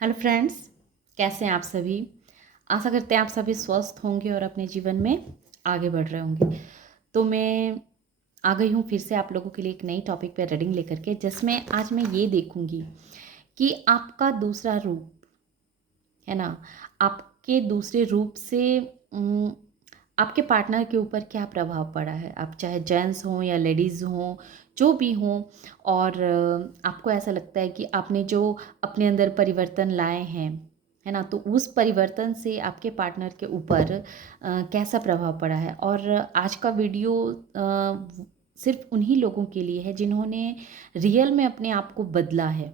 Hello friends, कैसे हैं आप सभी। आशा करते हैं आप सभी स्वस्थ होंगे और अपने जीवन में आगे बढ़ रहे होंगे। तो मैं आ गई हूँ फिर से आप लोगों के लिए एक नई टॉपिक पे रीडिंग लेकर के, जिसमें आज मैं ये देखूंगी कि आपका दूसरा रूप है ना, आपके दूसरे रूप से उम, आपके पार्टनर के ऊपर क्या प्रभाव पड़ा है। आप चाहे जेंट्स हों या लेडीज़ हों, जो भी हों, और आपको ऐसा लगता है कि आपने जो अपने अंदर परिवर्तन लाए हैं, है ना, तो उस परिवर्तन से आपके पार्टनर के ऊपर कैसा प्रभाव पड़ा है। और आज का वीडियो सिर्फ उन्हीं लोगों के लिए है जिन्होंने रियल में अपने आप को बदला है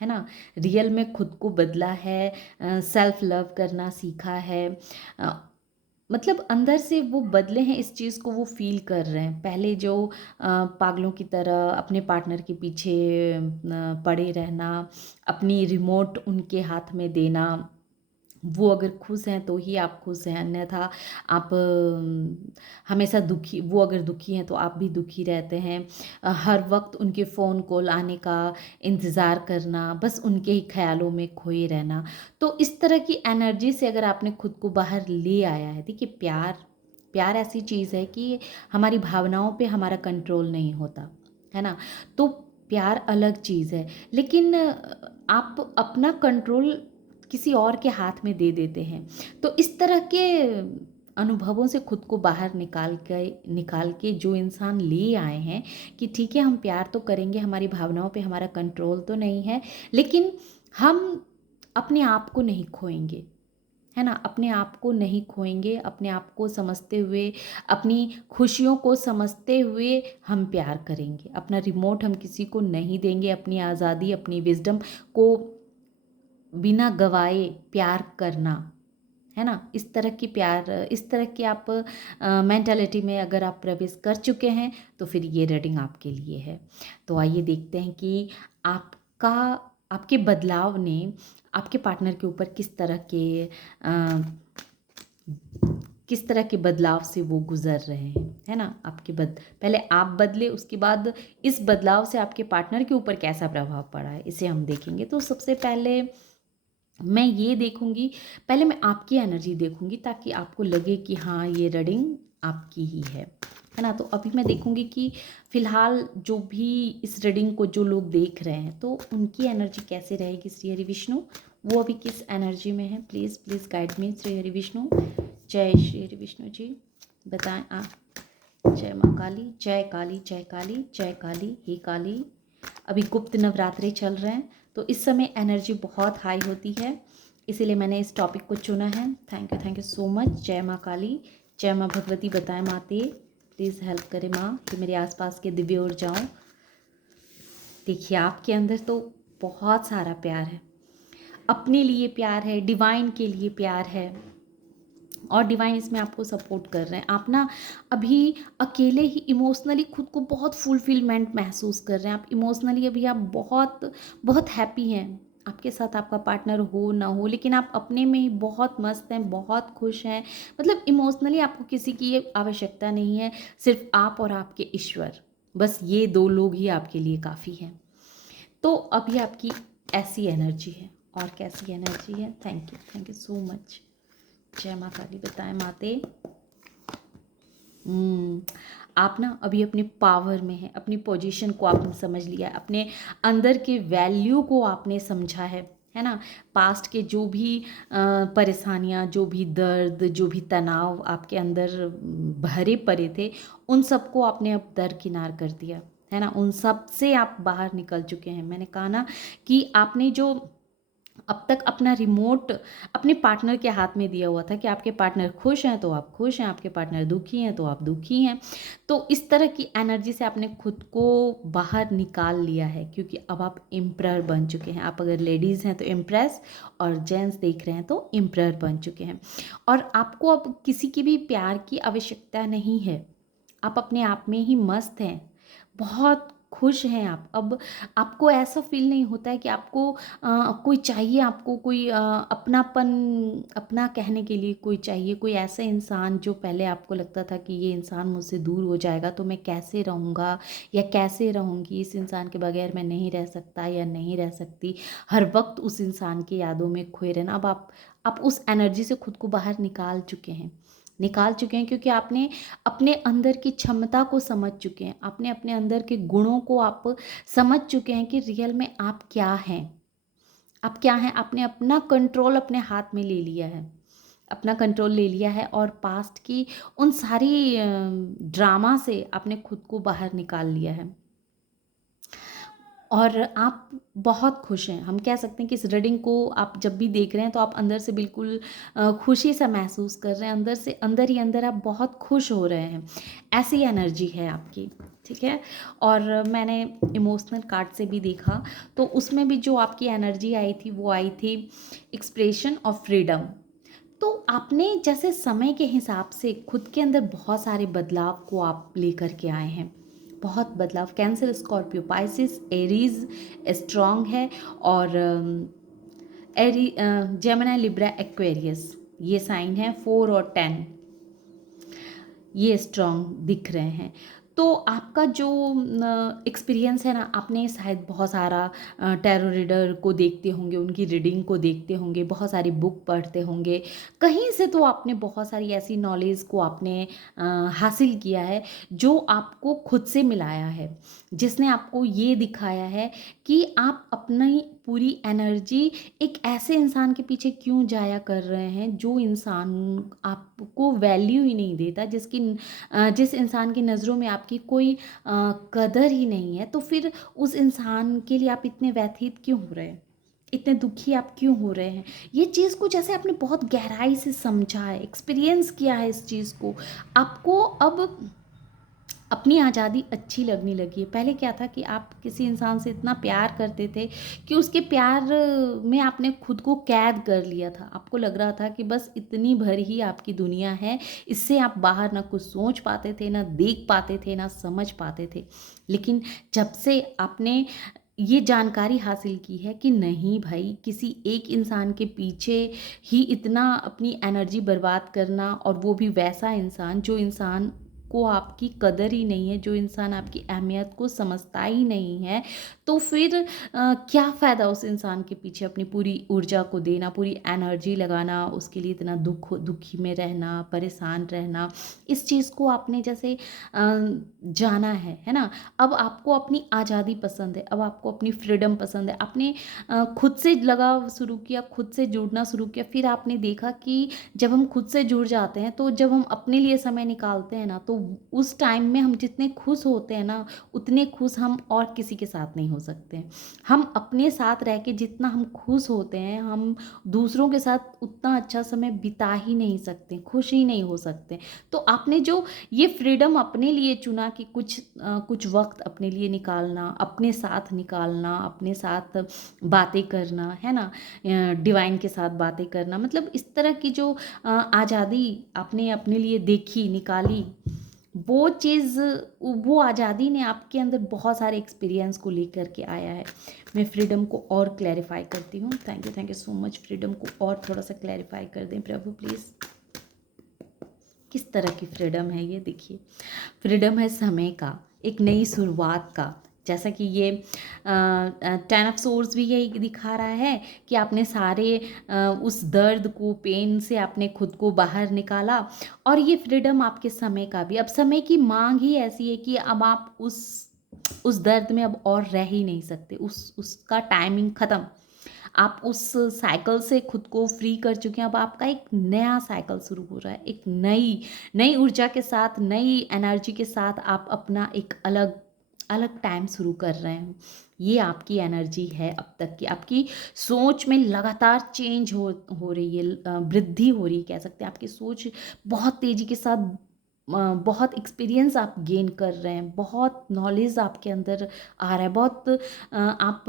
ना, रियल में खुद को बदला है, सेल्फ लव करना सीखा है। अ, मतलब अंदर से वो बदले हैं, इस चीज़ को वो फ़ील कर रहे हैं। पहले जो पागलों की तरह अपने पार्टनर के पीछे पड़े रहना, अपनी रिमोट उनके हाथ में देना, वो अगर खुश हैं तो ही आप खुश हैं, अन्यथा आप हमेशा दुखी, वो अगर दुखी हैं तो आप भी दुखी रहते हैं। हर वक्त उनके फ़ोन कॉल आने का इंतज़ार करना, बस उनके ही ख़्यालों में खोए रहना। तो इस तरह की एनर्जी से अगर आपने खुद को बाहर ले आया है, देखिए प्यार प्यार ऐसी चीज़ है कि हमारी भावनाओं पे हमारा कंट्रोल नहीं होता, है ना। तो प्यार अलग चीज़ है, लेकिन आप अपना कंट्रोल किसी और के हाथ में दे देते हैं। तो इस तरह के अनुभवों से खुद को बाहर निकाल के जो इंसान ले आए हैं कि ठीक है, हम प्यार तो करेंगे, हमारी भावनाओं पे हमारा कंट्रोल तो नहीं है, लेकिन हम अपने आप को नहीं खोएंगे, है ना, अपने आप को नहीं खोएंगे, अपने आप को समझते हुए, अपनी खुशियों को समझते हुए हम प्यार करेंगे। अपना रिमोट हम किसी को नहीं देंगे, अपनी आज़ादी, अपनी विज़डम को बिना गवाए प्यार करना, है ना। इस तरह की आप मेंटालिटी में अगर आप प्रवेश कर चुके हैं तो फिर ये रीडिंग आपके लिए है। तो आइए देखते हैं कि आपका आपके बदलाव ने आपके पार्टनर के ऊपर अ, किस तरह के बदलाव से वो गुजर रहे हैं, है ना। पहले आप बदले, उसके बाद इस बदलाव से आपके पार्टनर के ऊपर कैसा प्रभाव पड़ा है, इसे हम देखेंगे। तो सबसे पहले मैं ये देखूंगी, पहले मैं आपकी एनर्जी देखूंगी ताकि आपको लगे कि हाँ, ये रीडिंग आपकी ही है ना। तो अभी मैं देखूंगी कि फिलहाल जो भी इस रीडिंग को जो लोग देख रहे हैं तो उनकी एनर्जी कैसे रहेगी। श्री हरि विष्णु, वो अभी किस एनर्जी में है, please please guide me. Shri Hari Vishnu, जय श्री हरि विष्णु जी, बताएं आप। जय माँ काली, जय काली, जय काली, जय काली, हे काली। अभी गुप्त नवरात्रे चल रहे हैं तो इस समय एनर्जी बहुत हाई होती है, इसीलिए मैंने इस टॉपिक को चुना है। Thank you so much. जय माँ काली, जय माँ भगवती, बताएं माते, प्लीज़ हेल्प करें माँ कि मेरे आसपास के दिव्य ऊर्जाओं। देखिए आपके अंदर तो बहुत सारा प्यार है, अपने लिए प्यार है, डिवाइन के लिए प्यार है, और डिवाइन इसमें आपको सपोर्ट कर रहे हैं। आप ना अभी अकेले ही इमोशनली खुद को बहुत फुलफिलमेंट महसूस कर रहे हैं। आप इमोशनली अभी आप बहुत बहुत हैप्पी हैं, आपके साथ आपका पार्टनर हो ना हो, लेकिन आप अपने में ही बहुत मस्त हैं, बहुत खुश हैं। मतलब इमोशनली आपको किसी की ये आवश्यकता नहीं है, सिर्फ आप और आपके ईश्वर, बस ये दो लोग ही आपके लिए काफ़ी हैं। तो अभी आपकी ऐसी एनर्जी है। और कैसी एनर्जी है, थैंक यू सो मच। जय माँ काली, बताएं माते। हम्म, आप ना अभी अपने पावर में हैं, अपनी पोजीशन को आपने समझ लिया है, अपने अंदर के वैल्यू को आपने समझा है ना। पास्ट के जो भी परेशानियां, जो भी दर्द, जो भी तनाव आपके अंदर भरे पड़े थे, उन सबको आपने अब दरकिनार कर दिया, है ना। उन सब से आप बाहर निकल चुके हैं। मैंने कहा ना कि आपने जो अब तक अपना रिमोट अपने पार्टनर के हाथ में दिया हुआ था कि आपके पार्टनर खुश हैं तो आप खुश हैं, आपके पार्टनर दुखी हैं तो आप दुखी हैं। तो इस तरह की एनर्जी से आपने खुद को बाहर निकाल लिया है, क्योंकि अब आप एम्परर बन चुके हैं। आप अगर लेडीज़ हैं तो एम्प्रेस, और जेंट्स देख रहे हैं तो एम्परर बन चुके हैं। और आपको अब किसी की भी प्यार की आवश्यकता नहीं है, आप अपने आप में ही मस्त हैं, बहुत खुश हैं आप। अब आपको ऐसा फ़ील नहीं होता है कि आपको कोई चाहिए, आपको कोई अपनापन, अपना कहने के लिए कोई चाहिए, कोई ऐसा इंसान जो पहले आपको लगता था कि ये इंसान मुझसे दूर हो जाएगा तो मैं कैसे रहूँगा या कैसे रहूँगी, इस इंसान के बगैर मैं नहीं रह सकता या नहीं रह सकती। हर वक़्त उस इंसान की यादों में खोए रहना। अब आप उस एनर्जी से खुद को बाहर निकाल चुके हैं क्योंकि आपने अपने अंदर की क्षमता को समझ चुके हैं। आपने अपने अंदर के गुणों को आप समझ चुके हैं कि रियल में आप क्या हैं। आप क्या हैं? आपने अपना कंट्रोल अपने हाथ में ले लिया है। अपना कंट्रोल ले लिया है और पास्ट की उन सारी ड्रामा से आपने खुद को बाहर निकाल लिया है। और आप बहुत खुश हैं। हम कह सकते हैं कि इस रीडिंग को आप जब भी देख रहे हैं तो आप अंदर से बिल्कुल खुशी सा महसूस कर रहे हैं। अंदर से अंदर ही अंदर आप बहुत खुश हो रहे हैं। ऐसी एनर्जी है आपकी, ठीक है? और मैंने इमोशनल कार्ड से भी देखा तो उसमें भी जो आपकी एनर्जी आई थी वो आई थी एक्सप्रेशन ऑफ फ्रीडम। तो आपने जैसे समय के हिसाब से खुद के अंदर बहुत सारे बदलाव को आप लेकर के आए हैं। बहुत बदलाव, cancer, Scorpio, Pisces, Aries strong है और जेमिनी, लिब्रा, एक्वेरियस ये साइन है। 4 और 10 ये स्ट्रांग दिख रहे हैं। तो आपका जो एक्सपीरियंस है ना, आपने शायद बहुत सारा टैरो रीडर को देखते होंगे, उनकी रीडिंग को देखते होंगे, बहुत सारी बुक पढ़ते होंगे, कहीं से तो आपने बहुत सारी ऐसी नॉलेज को आपने हासिल किया है जो आपको खुद से मिलाया है, जिसने आपको ये दिखाया है कि आप अपनी पूरी एनर्जी एक ऐसे इंसान के पीछे क्यों जाया कर रहे हैं जो इंसान आपको वैल्यू ही नहीं देता, जिस इंसान की नज़रों में आपकी कोई कदर ही नहीं है। तो फिर उस इंसान के लिए आप इतने व्यथित क्यों हो रहे हैं, इतने दुखी आप क्यों हो रहे हैं? ये चीज़ को जैसे आपने बहुत गहराई से समझा है, एक्सपीरियंस किया है इस चीज़ को, आपको अब अपनी आज़ादी अच्छी लगने लगी है। पहले क्या था कि आप किसी इंसान से इतना प्यार करते थे कि उसके प्यार में आपने खुद को कैद कर लिया था। आपको लग रहा था कि बस इतनी भर ही आपकी दुनिया है, इससे आप बाहर ना कुछ सोच पाते थे, ना देख पाते थे, ना समझ पाते थे। लेकिन जब से आपने ये जानकारी हासिल की है कि नहीं भाई, किसी एक इंसान के पीछे ही इतना अपनी एनर्जी बर्बाद करना, और वो भी वैसा इंसान जो इंसान को आपकी कदर ही नहीं है, जो इंसान आपकी अहमियत को समझता ही नहीं है, तो फिर क्या फ़ायदा उस इंसान के पीछे अपनी पूरी ऊर्जा को देना, पूरी एनर्जी लगाना, उसके लिए इतना दुखी में रहना, परेशान रहना। इस चीज़ को आपने जैसे जाना है ना? अब आपको अपनी आज़ादी पसंद है, अब आपको अपनी फ्रीडम पसंद है। आपने खुद से लगाव शुरू किया, खुद से जुड़ना शुरू किया, फिर आपने देखा कि जब हम खुद से जुड़ जाते हैं, तो जब हम अपने लिए समय निकालते हैं ना, तो उस टाइम में हम जितने खुश होते हैं ना, उतने खुश हम और किसी के साथ नहीं हो सकते हैं। हम अपने साथ रह के जितना हम खुश होते हैं, हम दूसरों के साथ उतना अच्छा समय बिता ही नहीं सकते, खुश ही नहीं हो सकते। तो आपने जो ये फ्रीडम अपने लिए चुना कि कुछ वक़्त अपने लिए निकालना, अपने साथ निकालना, अपने साथ बातें करना, है ना? डिवाइन के साथ बातें करना, मतलब इस तरह की जो आज़ादी आपने अपने लिए देखी, निकाली, वो चीज़, वो आज़ादी ने आपके अंदर बहुत सारे एक्सपीरियंस को लेकर के आया है। मैं फ्रीडम को और क्लैरिफ़ाई करती हूँ। Thank you so much. Freedom को और थोड़ा-सा क्लैरिफ़ाई कर दें प्रभु प्लीज़। किस तरह की फ्रीडम है ये देखिए। फ्रीडम है समय का, एक नई शुरुआत का। जैसा कि ये 10 ऑफ सोर्ड्स भी यही दिखा रहा है कि आपने सारे उस दर्द को, पेन से आपने खुद को बाहर निकाला, और ये फ्रीडम आपके समय का भी। अब समय की माँग ही ऐसी है कि अब आप उस दर्द में अब और रह ही नहीं सकते। उसका टाइमिंग ख़त्म। आप उस साइकिल से खुद को फ्री कर चुके हैं। अब आपका एक नया साइकिल शुरू हो रहा है। एक नई नई ऊर्जा के साथ, नई एनर्जी के साथ आप अपना एक अलग अलग टाइम शुरू कर रहे हैं। ये आपकी एनर्जी है अब तक की। आपकी सोच में लगातार चेंज हो रही है, वृद्धि हो रही है कह सकते हैं। आपकी सोच बहुत तेज़ी के साथ, बहुत एक्सपीरियंस आप गेन कर रहे हैं, बहुत नॉलेज आपके अंदर आ रहा है, बहुत आप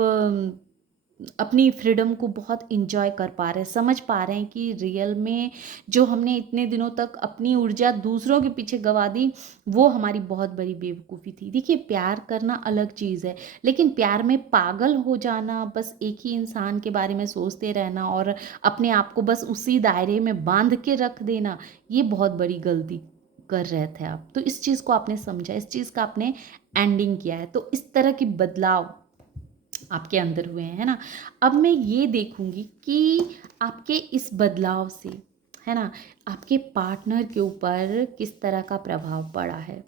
अपनी फ्रीडम को बहुत इंजॉय कर पा रहे हैं, समझ पा रहे हैं कि रियल में जो हमने इतने दिनों तक अपनी ऊर्जा दूसरों के पीछे गवा दी, वो हमारी बहुत बड़ी बेवकूफ़ी थी। देखिए, प्यार करना अलग चीज़ है, लेकिन प्यार में पागल हो जाना, बस एक ही इंसान के बारे में सोचते रहना और अपने आप को बस उसी दायरे में बांध के रख देना, ये बहुत बड़ी गलती कर रहे थे आप। तो इस चीज़ को आपने समझा, इस चीज़ का आपने एंडिंग किया है, तो इस तरह की बदलाव आपके अंदर हुए हैं, है ना? अब मैं ये देखूँगी कि आपके इस बदलाव से, है ना, आपके पार्टनर के ऊपर किस तरह का प्रभाव पड़ा है।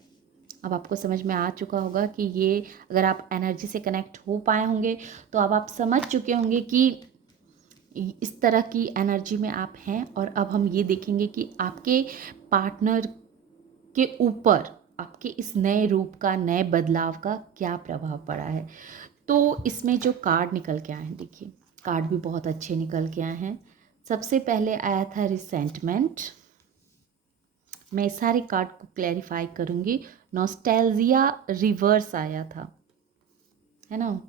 अब आपको समझ में आ चुका होगा कि ये, अगर आप एनर्जी से कनेक्ट हो पाए होंगे, तो अब आप समझ चुके होंगे कि इस तरह की एनर्जी में आप हैं। और अब हम ये देखेंगे कि आपके पार्टनर के ऊपर आपके इस नए रूप का, नए बदलाव का क्या प्रभाव पड़ा है। तो इसमें जो कार्ड निकल के आए हैं, देखिए कार्ड भी बहुत अच्छे निकल के आए हैं। सबसे पहले आया था रिसेंटमेंट। मैं इस सारे कार्ड को क्लैरिफाई करूंगी। नॉस्टैल्जिया रिवर्स आया था, है ना।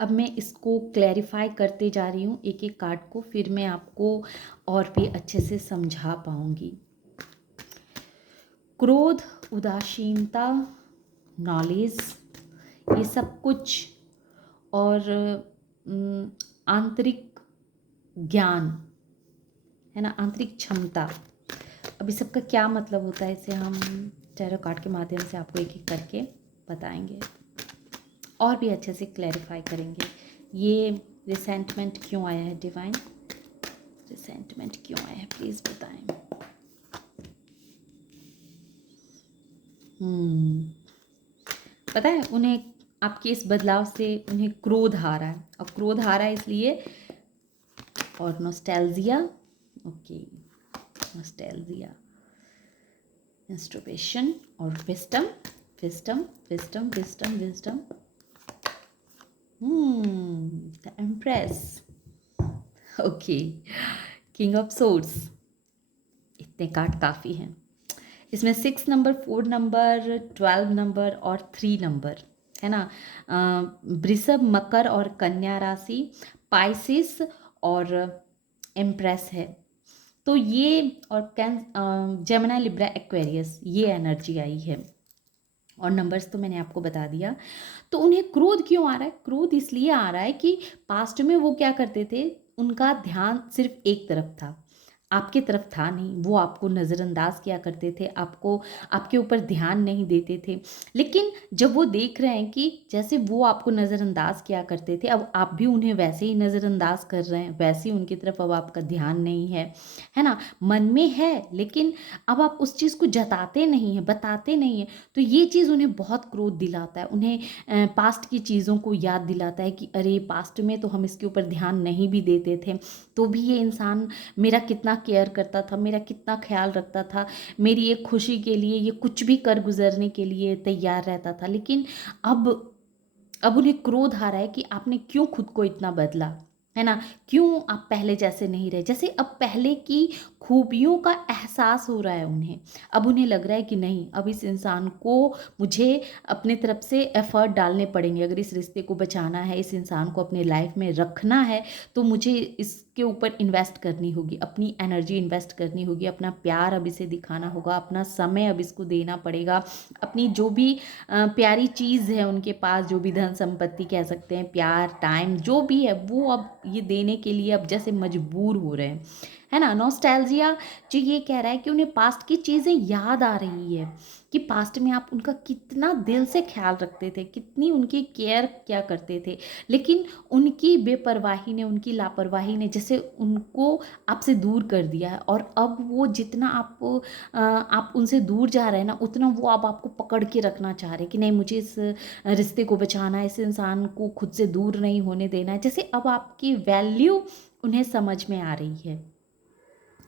अब मैं इसको क्लैरिफाई करते जा रही हूँ एक एक कार्ड को, फिर मैं आपको और भी अच्छे से समझा पाऊंगी। क्रोध, उदासीनता, नॉलेज, ये सब कुछ, और आंतरिक ज्ञान, है ना, आंतरिक क्षमता। अब इस सब का क्या मतलब होता है, इसे हम टैरो कार्ड के माध्यम से आपको एक एक करके बताएंगे और भी अच्छे से क्लैरिफाई करेंगे। ये रिसेंटमेंट क्यों आया है डिवाइन, रिसेंटमेंट क्यों आया है, प्लीज़ बताएं। पता है उन्हें, आपके इस बदलाव से उन्हें क्रोध आ रहा है, और क्रोध आ रहा है इसलिए। और नॉस्टैल्जिया, ओके, नॉस्टैल्जिया, इंस्ट्रोपेशन और विस्टम, विस्टम, विस्टम, विस्टम, विस्टम, the empress, okay, king of swords. इतने कार्ड काफ़ी हैं इसमें। 6 नंबर, 4 नंबर, 12 नंबर और 3 नंबर, है ना। वृषभ, मकर और कन्या राशि, पाइसिस और एम्प्रेस है। तो ये, और जेमिनी, लिब्रा, एक्वेरियस, ये एनर्जी आई है। और नंबर्स तो मैंने आपको बता दिया। तो उन्हें क्रोध क्यों आ रहा है? क्रोध इसलिए आ रहा है कि पास्ट में वो क्या करते थे, उनका ध्यान सिर्फ एक तरफ था, आपके तरफ था नहीं। वो आपको नज़रअंदाज किया करते थे, आपको, आपके ऊपर ध्यान नहीं देते थे। लेकिन जब वो देख रहे हैं कि जैसे वो आपको नज़रअंदाज किया करते थे, अब आप भी उन्हें वैसे ही नज़रअंदाज कर रहे हैं, वैसे ही उनकी तरफ अब आपका ध्यान नहीं है ना। मन में है, लेकिन अब आप उस चीज़ को जताते नहीं हैं, बताते नहीं हैं। तो ये चीज़ उन्हें बहुत क्रोध दिलाता है, उन्हें पास्ट की चीज़ों को याद दिलाता है कि अरे पास्ट में तो हम इसके ऊपर ध्यान नहीं भी देते थे, तो भी ये इंसान मेरा कितना केयर करता था, मेरा कितना ख्याल रखता था, मेरी एक खुशी के लिए ये कुछ भी कर गुजरने के लिए तैयार रहता था। लेकिन अब उन्हें क्रोध आ रहा है कि आपने क्यों खुद को इतना बदला, है ना। क्यों आप पहले जैसे नहीं रहे, जैसे अब पहले की खूबियों का एहसास हो रहा है उन्हें। अब उन्हें लग रहा है कि नहीं, अब इस इंसान को मुझे अपने तरफ से एफर्ट डालने पड़ेंगे। अगर इस रिश्ते को बचाना है, इस इंसान को अपने लाइफ में रखना है, तो मुझे इसके ऊपर इन्वेस्ट करनी होगी, अपनी एनर्जी इन्वेस्ट करनी होगी, अपना प्यार अब इसे दिखाना होगा, अपना समय अब इसको देना पड़ेगा, अपनी जो भी प्यारी चीज़ है उनके पास, जो भी धन संपत्ति कह सकते हैं, प्यार, टाइम, जो भी है, वो अब ये देने के लिए अब जैसे मजबूर हो रहे हैं, है ना। नॉस्टैल्जिया जो ये कह रहा है कि उन्हें पास्ट की चीज़ें याद आ रही है, कि पास्ट में आप उनका कितना दिल से ख्याल रखते थे, कितनी उनकी केयर क्या करते थे। लेकिन उनकी बेपरवाही ने, उनकी लापरवाही ने जैसे उनको आपसे दूर कर दिया है। और अब वो जितना आप उनसे दूर जा रहे हैं ना, उतना वो अब आपको पकड़ के रखना चाह रहे हैं कि नहीं, मुझे इस रिश्ते को बचाना है, इस इंसान को खुद से दूर नहीं होने देना है। जैसे अब आपकी वैल्यू उन्हें समझ में आ रही है,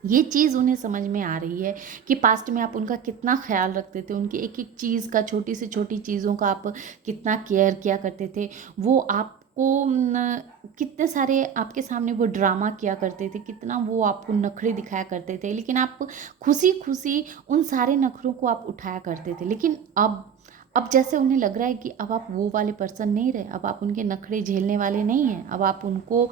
ये चीज़ उन्हें समझ में आ रही है कि पास्ट में आप उनका कितना ख्याल रखते थे, उनकी एक एक चीज़ का, छोटी से छोटी चीज़ों का आप कितना केयर किया करते थे। वो आपको कितने सारे आपके सामने वो ड्रामा किया करते थे, कितना वो आपको नखरे दिखाया करते थे, लेकिन आप खुशी खुशी उन सारे नखरों को आप उठाया करते थे। लेकिन अब जैसे उन्हें लग रहा है कि अब आप वो वाले पर्सन नहीं रहे, अब आप उनके नखरे झेलने वाले नहीं हैं, अब आप उनको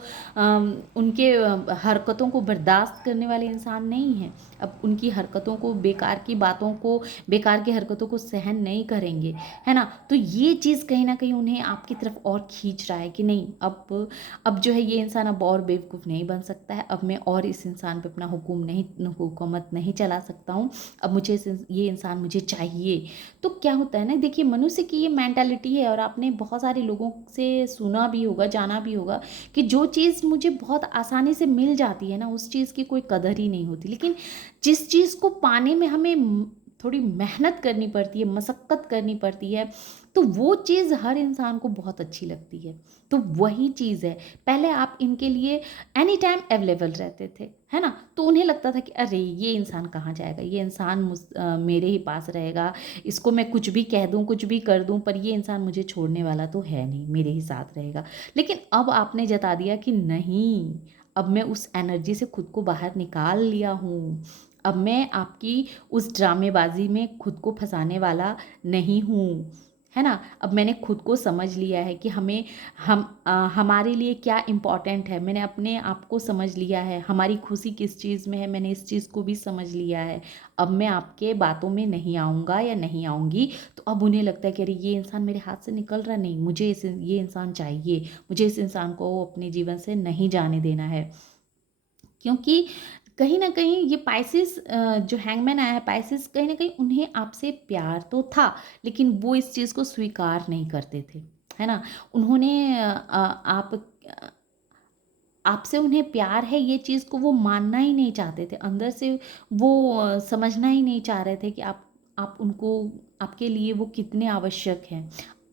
उनके हरकतों को बर्दाश्त करने वाले इंसान नहीं हैं, अब उनकी हरकतों को, बेकार की बातों को, बेकार की हरकतों को सहन नहीं करेंगे, है ना। तो ये चीज़ कहीं ना कहीं उन्हें आपकी तरफ और खींच रहा है कि नहीं, अब जो है ये इंसान अब और बेवकूफ़ नहीं बन सकता है, अब मैं और इस इंसान पे अपना हुकूमत नहीं चला सकता हूँ, अब मुझे ये इंसान मुझे चाहिए। तो क्या होता है ना, देखिए मनुष्य की ये मेंटालिटी है, और आपने बहुत सारे लोगों से सुना भी होगा, जाना भी होगा कि जो चीज़ मुझे बहुत आसानी से मिल जाती है ना, उस चीज़ की कोई कदर ही नहीं होती, लेकिन जिस चीज़ को पाने में हमें थोड़ी मेहनत करनी पड़ती है, मशक्क़त करनी पड़ती है, तो वो चीज़ हर इंसान को बहुत अच्छी लगती है। तो वही चीज़ है, पहले आप इनके लिए एनी टाइम अवेलेबल रहते थे, है ना, तो उन्हें लगता था कि अरे ये इंसान कहाँ जाएगा, ये इंसान मेरे ही पास रहेगा, इसको मैं कुछ भी कह दूँ, कुछ भी कर दूँ, पर ये इंसान मुझे छोड़ने वाला तो है नहीं, मेरे ही साथ रहेगा। लेकिन अब आपने जता दिया कि नहीं, अब मैं उस एनर्जी से खुद को बाहर निकाल लिया हूँ, अब मैं आपकी उस ड्रामेबाजी में खुद को फंसाने वाला नहीं हूँ, है ना। अब मैंने खुद को समझ लिया है कि हमारे लिए क्या इम्पोर्टेंट है, मैंने अपने आप को समझ लिया है, हमारी खुशी किस चीज़ में है, मैंने इस चीज़ को भी समझ लिया है। अब मैं आपके बातों में नहीं आऊँगा या नहीं आऊँगी। तो अब उन्हें लगता है कि अरे ये इंसान मेरे हाथ से निकल रहा नहीं, मुझे ये इंसान चाहिए, मुझे इस इंसान को अपने जीवन से नहीं जाने देना है। क्योंकि कहीं न कहीं ये पाइसेस, जो हैंगमैन आया है पाइसेस, कहीं न कहीं उन्हें आपसे प्यार तो था, लेकिन वो इस चीज़ को स्वीकार नहीं करते थे, है ना? उन्होंने आपसे उन्हें प्यार है ये चीज़ को वो मानना ही नहीं चाहते थे। अंदर से वो समझना ही नहीं चाह रहे थे कि आप उनको, आपके लिए वो कितने आवश्यक हैं।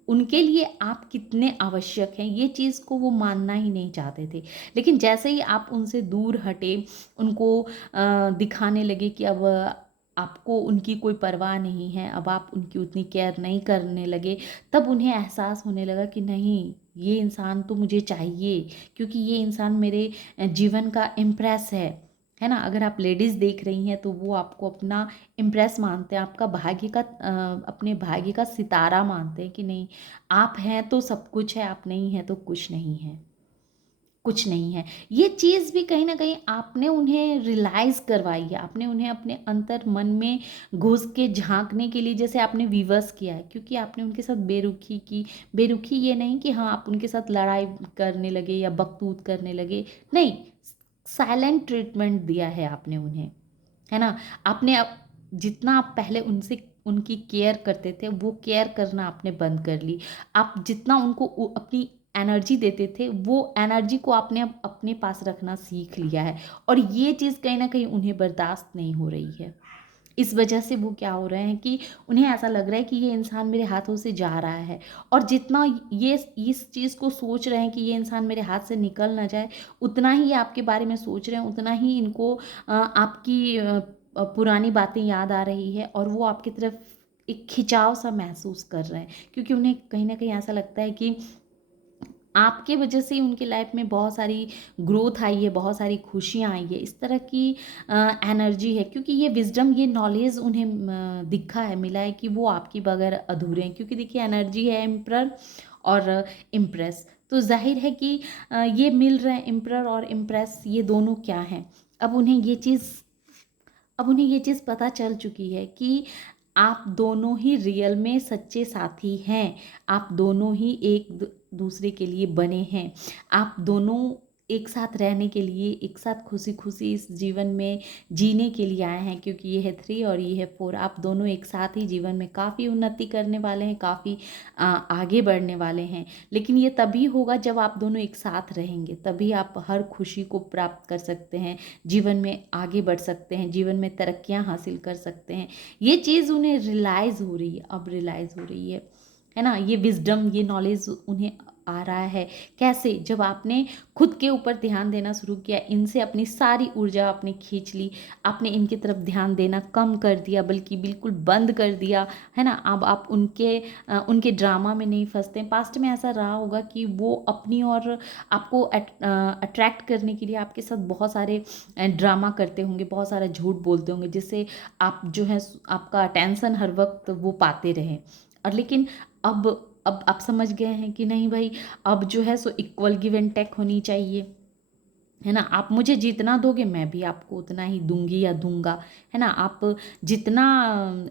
उनके लिए आप कितने आवश्यक हैं, ये चीज़ को वो मानना ही नहीं चाहते थे। लेकिन जैसे ही आप उनसे दूर हटे, उनको दिखाने लगे कि अब आपको उनकी कोई परवाह नहीं है, अब आप उनकी उतनी केयर नहीं करने लगे, तब उन्हें एहसास होने लगा कि नहीं, ये इंसान तो मुझे चाहिए, क्योंकि ये इंसान मेरे जीवन का इम्प्रेस है ना। अगर आप लेडीज़ देख रही हैं तो वो आपको अपना इम्प्रेस मानते हैं, आपका भाग्य का अपने भाग्य का सितारा मानते हैं कि नहीं, आप हैं तो सब कुछ है, आप नहीं हैं तो कुछ नहीं है, कुछ नहीं है। ये चीज़ भी कहीं न कहीं आपने उन्हें रियलाइज़ करवाई है, आपने उन्हें अपने अंतर मन में घुस के झाँकने के लिए जैसे आपने विवश किया है, क्योंकि आपने उनके साथ बेरुखी की। बेरुखी ये नहीं कि हाँ, आप उनके साथ लड़ाई करने लगे या बकतूत करने लगे, नहीं, साइलेंट ट्रीटमेंट दिया है आपने उन्हें, है ना? आपने जितना आप पहले उनसे उनकी केयर करते थे, वो केयर करना आपने बंद कर ली। आप जितना उनको अपनी एनर्जी देते थे, वो एनर्जी को आपने अब अपने पास रखना सीख लिया है, और ये चीज़ कहीं न कहीं उन्हें बर्दाश्त नहीं हो रही है। इस वजह से वो क्या हो रहे हैं कि उन्हें ऐसा लग रहा है कि ये इंसान मेरे हाथों से जा रहा है, और जितना ये इस चीज़ को सोच रहे हैं कि ये इंसान मेरे हाथ से निकल ना जाए, उतना ही ये आपके बारे में सोच रहे हैं, उतना ही इनको आपकी पुरानी बातें याद आ रही है, और वो आपकी तरफ एक खिंचाव सा महसूस कर रहे हैं, क्योंकि उन्हें कहीं न कहीं ऐसा लगता है कि आपके वजह से ही उनकी लाइफ में बहुत सारी ग्रोथ आई है, बहुत सारी खुशियाँ आई है, इस तरह की एनर्जी है, क्योंकि ये विज़डम, ये नॉलेज उन्हें दिखा है, मिला है कि वो आपके बगैर अधूरे हैं, क्योंकि देखिए एनर्जी है एम्परर और इम्प्रेस, तो ज़ाहिर है कि ये मिल रहे हैं, एम्परर और इम्प्रेस, ये दोनों क्या हैं। अब उन्हें ये चीज़ अब उन्हें ये चीज़ पता चल चुकी है कि आप दोनों ही रियल में सच्चे साथी हैं, आप दोनों ही एक दूसरे के लिए बने हैं, आप दोनों एक साथ रहने के लिए, एक साथ खुशी खुशी इस जीवन में जीने के लिए आए हैं, क्योंकि ये है 3 और ये है 4, आप दोनों एक साथ ही जीवन में काफ़ी उन्नति करने वाले हैं, काफ़ी आगे बढ़ने वाले हैं। लेकिन ये तभी होगा जब आप दोनों एक साथ रहेंगे, तभी आप हर खुशी को प्राप्त कर सकते हैं, जीवन में आगे बढ़ सकते हैं, जीवन में तरक्कियाँ हासिल कर सकते हैं। ये चीज़ उन्हें रियलाइज़ हो रही है, अब रियलाइज़ हो रही है ना? ये विज़डम, ये नॉलेज उन्हें आ रहा है। कैसे? जब आपने खुद के ऊपर ध्यान देना शुरू किया, इनसे अपनी सारी ऊर्जा आपने खींच ली, आपने इनकी तरफ ध्यान देना कम कर दिया, बल्कि बिल्कुल बंद कर दिया, है ना? अब आप उनके ड्रामा में नहीं फँसते हैं। पास्ट में ऐसा रहा होगा कि वो अपनी ओर आपको अट्रैक्ट करने के लिए आपके साथ बहुत सारे ड्रामा करते होंगे, बहुत सारा झूठ बोलते होंगे, जिससे आप जो है आपका अटेंशन हर वक़्त वो पाते रहें। और लेकिन अब आप समझ गए हैं कि नहीं भाई, अब जो है सो इक्वल गिव एंड टेक होनी चाहिए, है ना। आप मुझे जितना दोगे मैं भी आपको उतना ही दूंगी या दूंगा, है ना। आप जितना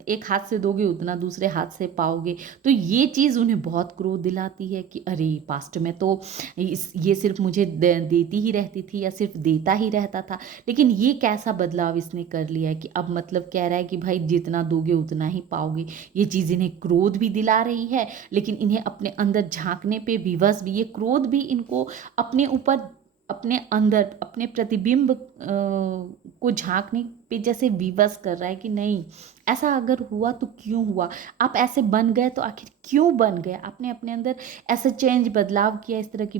एक हाथ से दोगे उतना दूसरे हाथ से पाओगे। तो ये चीज़ उन्हें बहुत क्रोध दिलाती है कि अरे पास्ट में तो ये सिर्फ मुझे देती ही रहती थी या सिर्फ देता ही रहता था, लेकिन ये कैसा बदलाव इसने कर लिया है कि अब मतलब कह रहा है कि भाई जितना दोगे उतना ही पाओगे। ये चीज़ इन्हें क्रोध भी दिला रही है, लेकिन इन्हें अपने अंदर झांकने पे विवश भी, ये क्रोध भी इनको अपने ऊपर, अपने अंदर, अपने प्रतिबिंब को झांकने पे जैसे विवश कर रहा है कि नहीं, ऐसा अगर हुआ तो क्यों हुआ, आप ऐसे बन गए तो आखिर क्यों बन गए, आपने अपने अंदर ऐसा चेंज, बदलाव किया, इस तरह की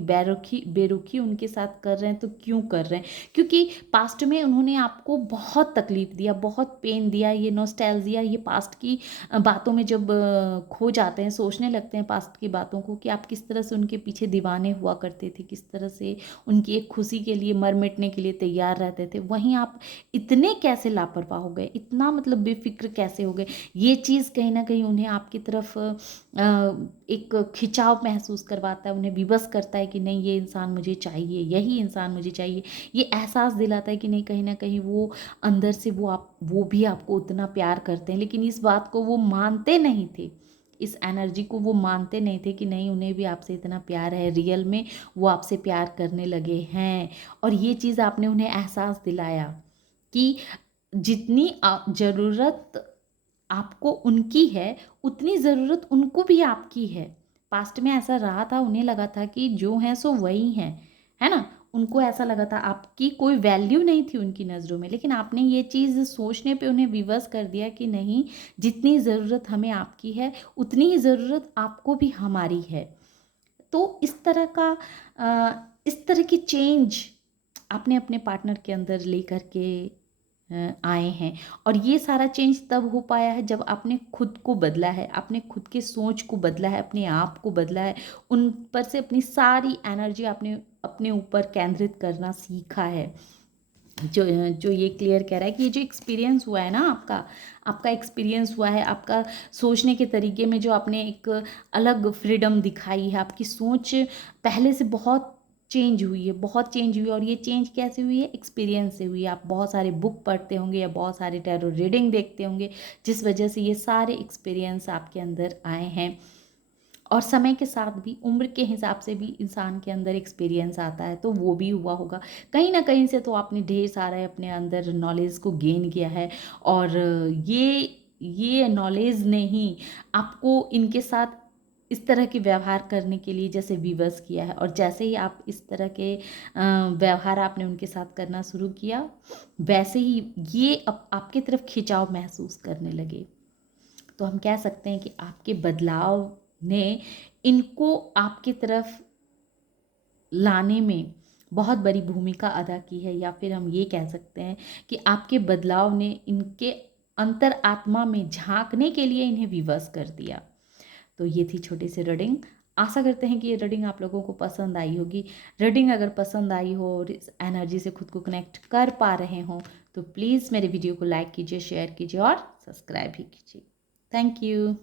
बेरुखी उनके साथ कर रहे हैं तो क्यों कर रहे हैं। क्योंकि पास्ट में उन्होंने आपको बहुत तकलीफ दिया, बहुत पेन दिया। ये नॉस्टैल्जिया, ये पास्ट की बातों में जब खो जाते हैं, सोचने लगते हैं पास्ट की बातों को कि आप किस तरह से उनके पीछे दीवाने हुआ करते थे, किस तरह से उनकी एक खुशी के लिए मर मिटने के लिए तैयार रहते थे, वहीं आप इतने कैसे लापरवाह हो गए, इतना मतलब बेफिक्र कैसे हो गए। ये चीज़ कहीं ना कहीं उन्हें आपकी तरफ एक खिंचाव महसूस करवाता है, उन्हें विवश करता है कि नहीं ये इंसान मुझे चाहिए, यही इंसान मुझे चाहिए। ये एहसास दिलाता है कि नहीं, कहीं ना कहीं वो अंदर से वो भी आपको उतना प्यार करते हैं, लेकिन इस बात को वो मानते नहीं थे, इस एनर्जी को वो मानते नहीं थे कि नहीं उन्हें भी आपसे इतना प्यार है, रियल में वो आपसे प्यार करने लगे हैं। और ये चीज़ आपने उन्हें एहसास दिलाया कि जितनी ज़रूरत आपको उनकी है, उतनी ज़रूरत उनको भी आपकी है। पास्ट में ऐसा रहा था, उन्हें लगा था कि जो हैं सो वही हैं, है ना। उनको ऐसा लगा था, आपकी कोई वैल्यू नहीं थी उनकी नज़रों में, लेकिन आपने ये चीज़ सोचने पे उन्हें विवश कर दिया कि नहीं, जितनी ज़रूरत हमें आपकी है उतनी ही ज़रूरत आपको भी हमारी है। तो इस तरह की चेंज आपने अपने पार्टनर के अंदर लेकर के आए हैं। और ये सारा चेंज तब हो पाया है जब आपने खुद को बदला है, आपने खुद के सोच को बदला है, अपने आप को बदला है, उन पर से अपनी सारी एनर्जी आपने अपने ऊपर केंद्रित करना सीखा है। जो जो ये क्लियर कह रहा है कि ये जो एक्सपीरियंस हुआ है ना, आपका एक्सपीरियंस हुआ है, आपका सोचने के तरीके में जो आपने एक अलग फ्रीडम दिखाई है, आपकी सोच पहले से बहुत चेंज हुई है, बहुत चेंज हुई है। और ये चेंज कैसे हुई है, एक्सपीरियंस से हुई है। आप बहुत सारे बुक पढ़ते होंगे या बहुत सारे टैरो रीडिंग देखते होंगे, जिस वजह से ये सारे एक्सपीरियंस आपके अंदर आए हैं। और समय के साथ भी, उम्र के हिसाब से भी इंसान के अंदर एक्सपीरियंस आता है, तो वो भी हुआ होगा कहीं ना कहीं से। तो आपने ढेर सारा अपने अंदर नॉलेज को गेन किया है, और ये नॉलेज ने ही आपको इनके साथ इस तरह के व्यवहार करने के लिए जैसे विवश किया है। और जैसे ही आप इस तरह के व्यवहार आपने उनके साथ करना शुरू किया, वैसे ही ये आपके तरफ खिंचाव महसूस करने लगे। तो हम कह सकते हैं कि आपके बदलाव ने इनको आपकी तरफ लाने में बहुत बड़ी भूमिका अदा की है, या फिर हम ये कह सकते हैं कि आपके बदलाव ने इनके अंतर आत्मा में झांकने के लिए इन्हें विवश कर दिया। तो ये थी छोटी सी रीडिंग। आशा करते हैं कि ये रीडिंग आप लोगों को पसंद आई होगी। रीडिंग अगर पसंद आई हो और इस एनर्जी से खुद को कनेक्ट कर पा रहे हो तो प्लीज़ मेरे वीडियो को लाइक कीजिए, शेयर कीजिए और सब्सक्राइब भी कीजिए। Thank you.